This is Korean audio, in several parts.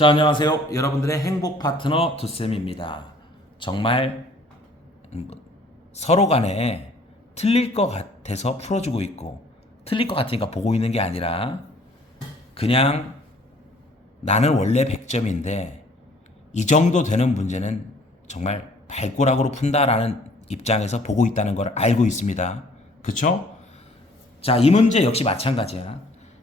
자, 안녕하세요. 여러분들의 행복 파트너 두쌤입니다. 정말 음, 서로 간에 틀릴 것 같아서 풀어주고 있고 틀릴 것 같으니까 보고 있는 게 아니라 그냥 나는 원래 100점인데 이 정도 되는 문제는 정말 발꼬락으로 푼다라는 입장에서 보고 있다는 걸 알고 있습니다. 그쵸? 자, 이 문제 역시 마찬가지야.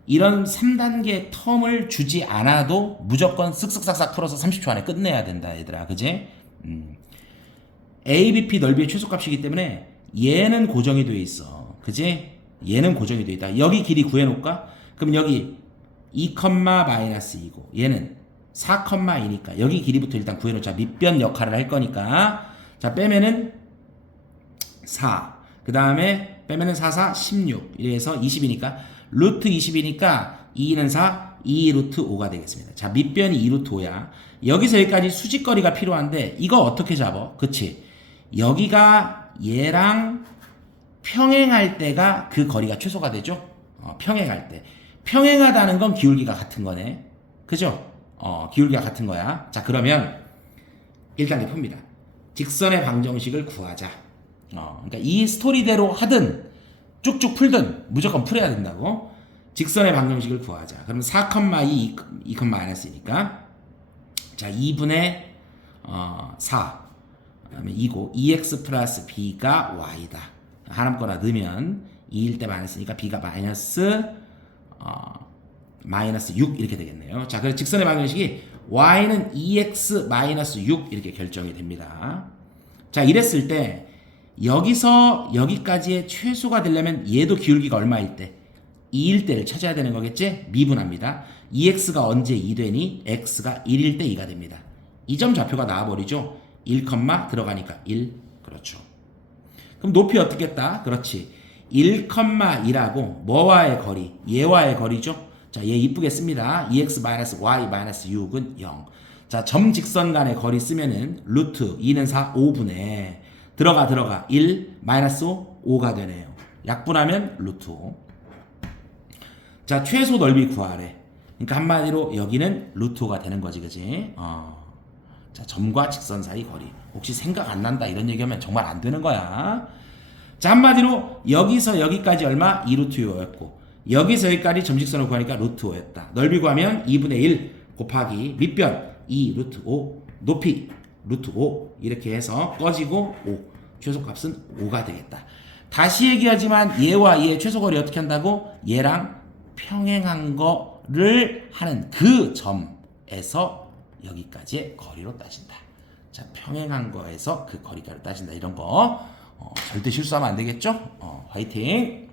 이런 3단계 텀을 주지 않아도 무조건 쓱쓱싹싹 풀어서 30초 안에 끝내야 된다, 얘들아. 그지? 음. ABP 넓이의 최소값이기 때문에 얘는 고정이 돼 있어. 그지? 얘는 고정이 돼 있다. 여기 길이 구해놓을까? 그럼 여기 2, 마이너스 2고 얘는 4, 2니까 여기 길이부터 일단 구해놓자. 밑변 역할을 할 거니까 자 빼면은 4. 그 다음에 빼면은 4, 4, 16. 이래서 20이니까 루트 20이니까 2는 4, 2 루트 5가 되겠습니다. 자 밑변이 2 루트 5야. 여기서 여기까지 수직거리가 필요한데 이거 어떻게 잡어? 그치? 여기가 얘랑 평행할 때가 그 거리가 최소가 되죠? 어, 평행할 때. 평행하다는 건 기울기가 같은 거네. 그죠? 어, 기울기가 같은 거야. 자, 그러면 1단계 풉니다. 직선의 방정식을 구하자. 어, 그러니까 이 스토리대로 하든 쭉쭉 풀든 무조건 풀어야 된다고. 직선의 방정식을 구하자. 그럼 4,2, 2, 마이너스니까 자, 2분의 어, 4. 그다음에 2고 2x 플러스 b가 y다. 하나 거나 넣으면 2일 때 마이너스니까 b가 마이너스 어, 마이너스 6 이렇게 되겠네요. 자, 그래서 직선의 방정식이 y는 2x 마이너스 6 이렇게 결정이 됩니다. 자, 이랬을 때 여기서 여기까지의 최소가 되려면 얘도 기울기가 얼마일 때? 2일 때를 찾아야 되는 거겠지? 미분합니다. 2x가 언제 2 되니? x가 1일 때 2가 됩니다. 이점 좌표가 나와버리죠? 1, 들어가니까 1. 그렇죠. 그럼 높이 어떻게 했다? 그렇지. 1,1하고 뭐와의 거리? 얘와의 거리죠? 자, 얘 이쁘게 씁니다. 2x-y-6은 0. 자, 점 직선 간의 거리 쓰면은 루트 2는 4, 5분의 들어가 들어가 1 마이너스 5, 5가 되네요. 약분하면 루트 5. 자, 최소 넓이 구하래. 그러니까 한마디로 여기는 루트 5가 되는 거지, 그지? 어. 자, 점과 직선 사이 거리. 혹시 생각 안 난다 이런 얘기하면 정말 안 되는 거야. 자, 한마디로 여기서 여기까지 얼마? 2루트 5였고 여기서 여기까지 점직선을 구하니까 루트 5였다. 넓이 구하면 2분의 1 곱하기 밑변 2 루트 5 높이 루트 5 이렇게 해서 꺼지고 5 최소값은 5가 되겠다. 다시 얘기하지만 얘와 얘의 최소거리 어떻게 한다고? 얘랑 평행한 거를 하는 그 점에서 여기까지의 거리로 따진다. 자, 평행한 거에서 그 거리가를 따진다. 이런 거 어, 절대 실수하면 안 되겠죠? 어, 화이팅!